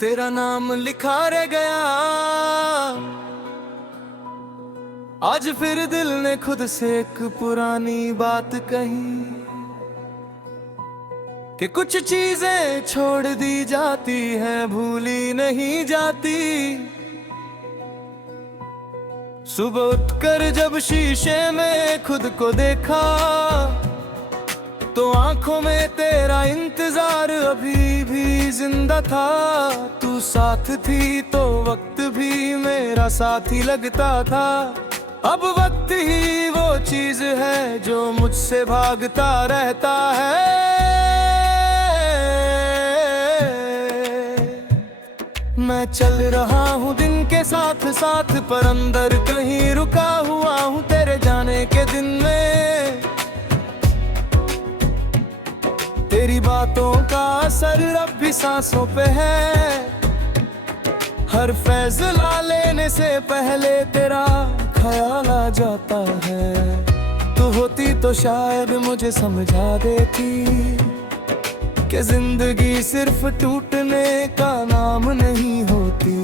तेरा नाम लिखा रह गया। आज फिर दिल ने खुद से एक पुरानी बात कही कि कुछ चीजें छोड़ दी जाती हैं, भूली नहीं जाती। सुबह उठकर जब शीशे में खुद को देखा तो आंखों में तेरा इंतजार अभी भी जिंदा था। तू साथ थी तो वक्त भी मेरा साथी लगता था। अब वक्त ही वो चीज है जो मुझसे भागता रहता है। मैं चल रहा हूँ दिन के साथ साथ, पर अंदर कहीं रुका हुआ हूँ तेरे जाने के दिन में। तेरी बातों का असर अब भी सांसों पे है। हर फैसला लेने से पहले तेरा ख्याल आ जाता है। तू होती तो शायद मुझे समझा देती कि जिंदगी सिर्फ टूटने का नाम नहीं होती।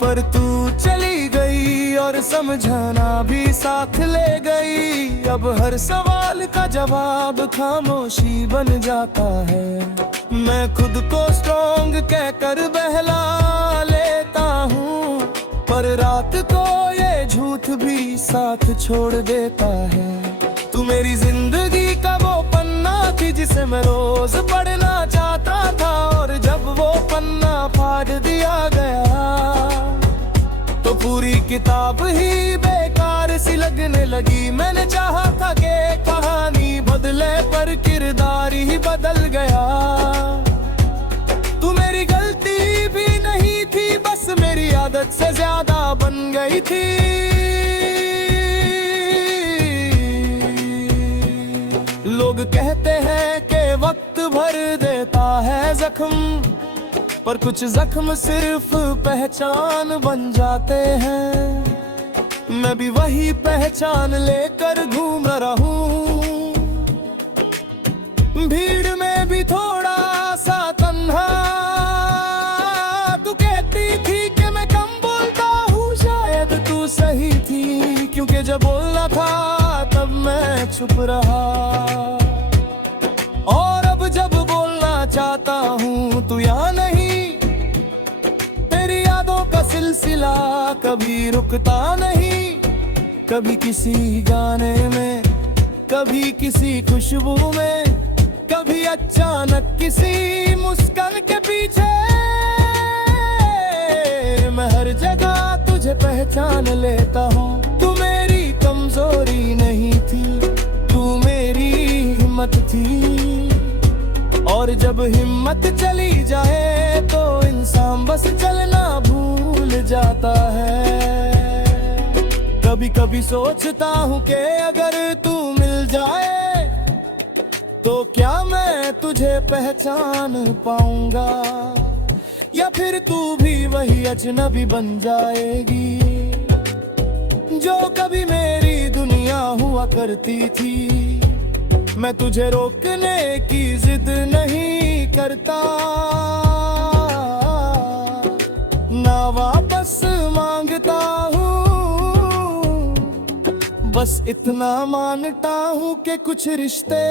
पर तू चली गई और समझाना भी साथ ले गई। अब हर सवाल का जवाब खामोशी बन जाता है। मैं खुद को स्ट्रॉन्ग कहकर बहला लेता हूँ, पर रात को ये झूठ भी साथ छोड़ देता है। तू मेरी जिंदगी का वो पन्ना थी जिसे मैं रोज पढ़ना चाहता था, और जब वो पन्ना फाड़ दिया गया तो पूरी किताब ही बेकार सी लगने लगी। मैंने चाहा था कि कहानी बदले पर किरदार ही बदल गया। तू मेरी गलती भी नहीं थी, बस मेरी आदत से ज्यादा बन गई थी। लोग कहते हैं कि वक्त भर देता है जख्म, पर कुछ जख्म सिर्फ पहचान बन जाते हैं। मैं भी वही पहचान लेकर घूम रहा हूँ, भीड़ में भी थोड़ा सा तन्हा। तू कहती थी कि मैं कम बोलता हूँ, शायद तू सही थी, क्योंकि जब बोलना था तब मैं चुप रहा। और अब जब बोलना चाहता हूँ तू यहाँ नहीं। तेरी यादों का सिलसिला कभी रुकता नहीं, कभी किसी गाने में, कभी किसी खुशबू में, कभी अचानक किसी मुस्कान के पीछे। मैं हर जगह तुझे पहचान लेता हूँ। तू मेरी कमजोरी नहीं थी, तू मेरी हिम्मत थी। और जब हिम्मत चली जाए तो इंसान बस चलना भूल जाता है। कभी कभी सोचता हूँ कि अगर तू मिल जाए तो क्या मैं तुझे पहचान पाऊंगा, या फिर तू भी वही अजनबी बन जाएगी जो कभी मेरी दुनिया हुआ करती थी। मैं तुझे रोकने की जिद नहीं करता, ना वापस मांगता हूँ, बस इतना मानता हूँ कि कुछ रिश्ते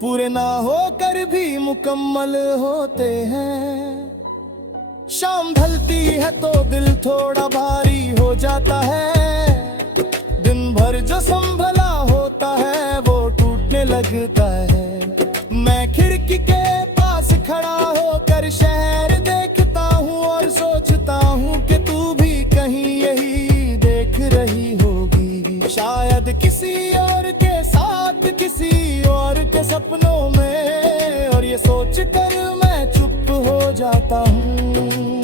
पूरे ना होकर भी मुकम्मल होते हैं। शाम ढलती है तो दिल थोड़ा भारी हो जाता है। दिन भर जो संभला होता है वो टूटने लगता है। मैं खिड़की के पास खड़ा होकर शहर देखता हूँ और सोचता हूँ कि तू भी कहीं यही देख रही होगी, शायद किसी और के साथ, किसी और के सपनों में। और ये सोच कर मैं चुप हो जाता हूँ,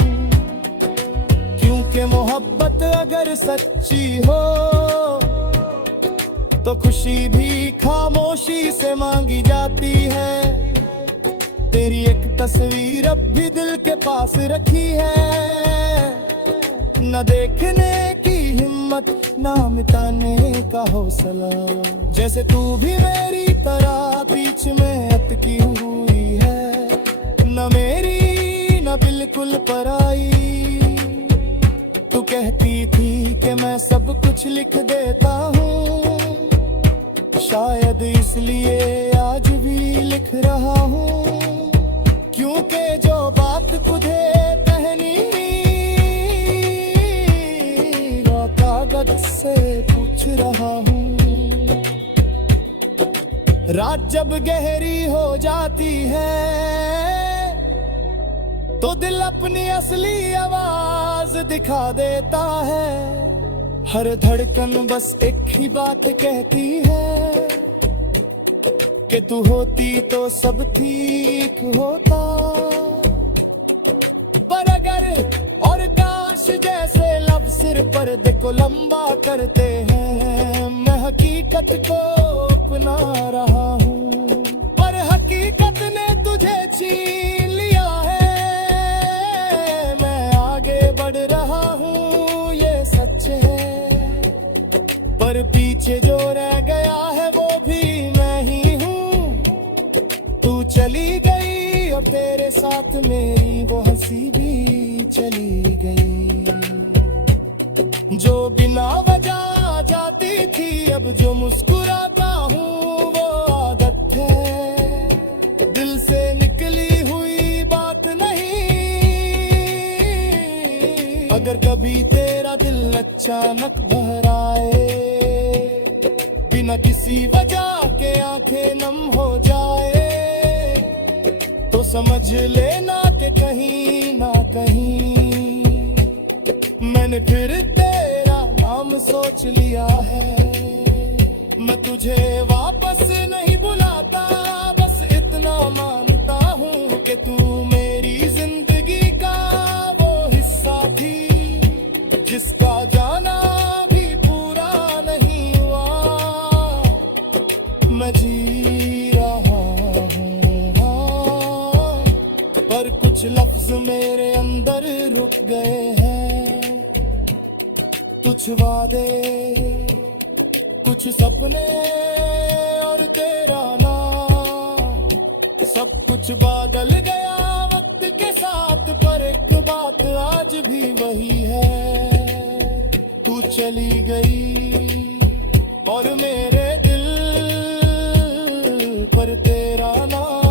क्योंकि मोहब्बत अगर सच्ची हो तो खुशी भी खामोशी से मांगी जाती है। तेरी एक तस्वीर अब भी दिल के पास रखी है, न देखने की हिम्मत, ना मिटाने का हौसला। जैसे तू भी मेरी तरह बीच में अटकी हुई है, न मेरी मैं सब कुछ लिख देता हूँ, शायद इसलिए आज भी लिख रहा हूँ, क्योंकि जो बात तुझे कहनी वो कागज से पूछ रहा हूँ। रात जब गहरी हो जाती है तो दिल अपनी असली आवाज दिखा देता है। हर धड़कन बस एक ही बात कहती है कि तू होती तो सब ठीक होता। पर अगर और काश जैसे लफ्ज सिर पर्दे को लंबा करते हैं, मैं हकीकत को अपना रहा हूँ, पर हकीकत ने तुझे छीन लिया है। मैं आगे बढ़ रहा हूँ ये सच है, पर पीछे जो रह गया है वो भी मैं ही हूँ। तू चली गई और तेरे साथ मेरी वो हंसी भी चली गई, जो बिना वजह जाती थी अब जो मुस्कुराता हूँ वो आदत है, दिल से निकली हुई बात नहीं। अगर कभी तेरा दिल अचानक भर आए, बिना किसी वजह के आंखें नम हो जाए, तो समझ लेना कि कहीं ना कहीं मैंने फिर तेरा नाम सोच लिया है। मैं तुझे वापस नहीं बुलाता, बस इतना मानता हूँ कि तू मेरी जिंदगी का वो हिस्सा थी, जिसका जाना भी पूरा नहीं हुआ। मैं जी रहा हूँ हाँ, पर कुछ लफ्ज मेरे अंदर रुक गए हैं। कुछ वादे, कुछ सपने और तेरा नाम, सब कुछ बदल गया वक्त के साथ, पर एक बात आज भी वही है। तू चली गई और मेरे दिल पर तेरा नाम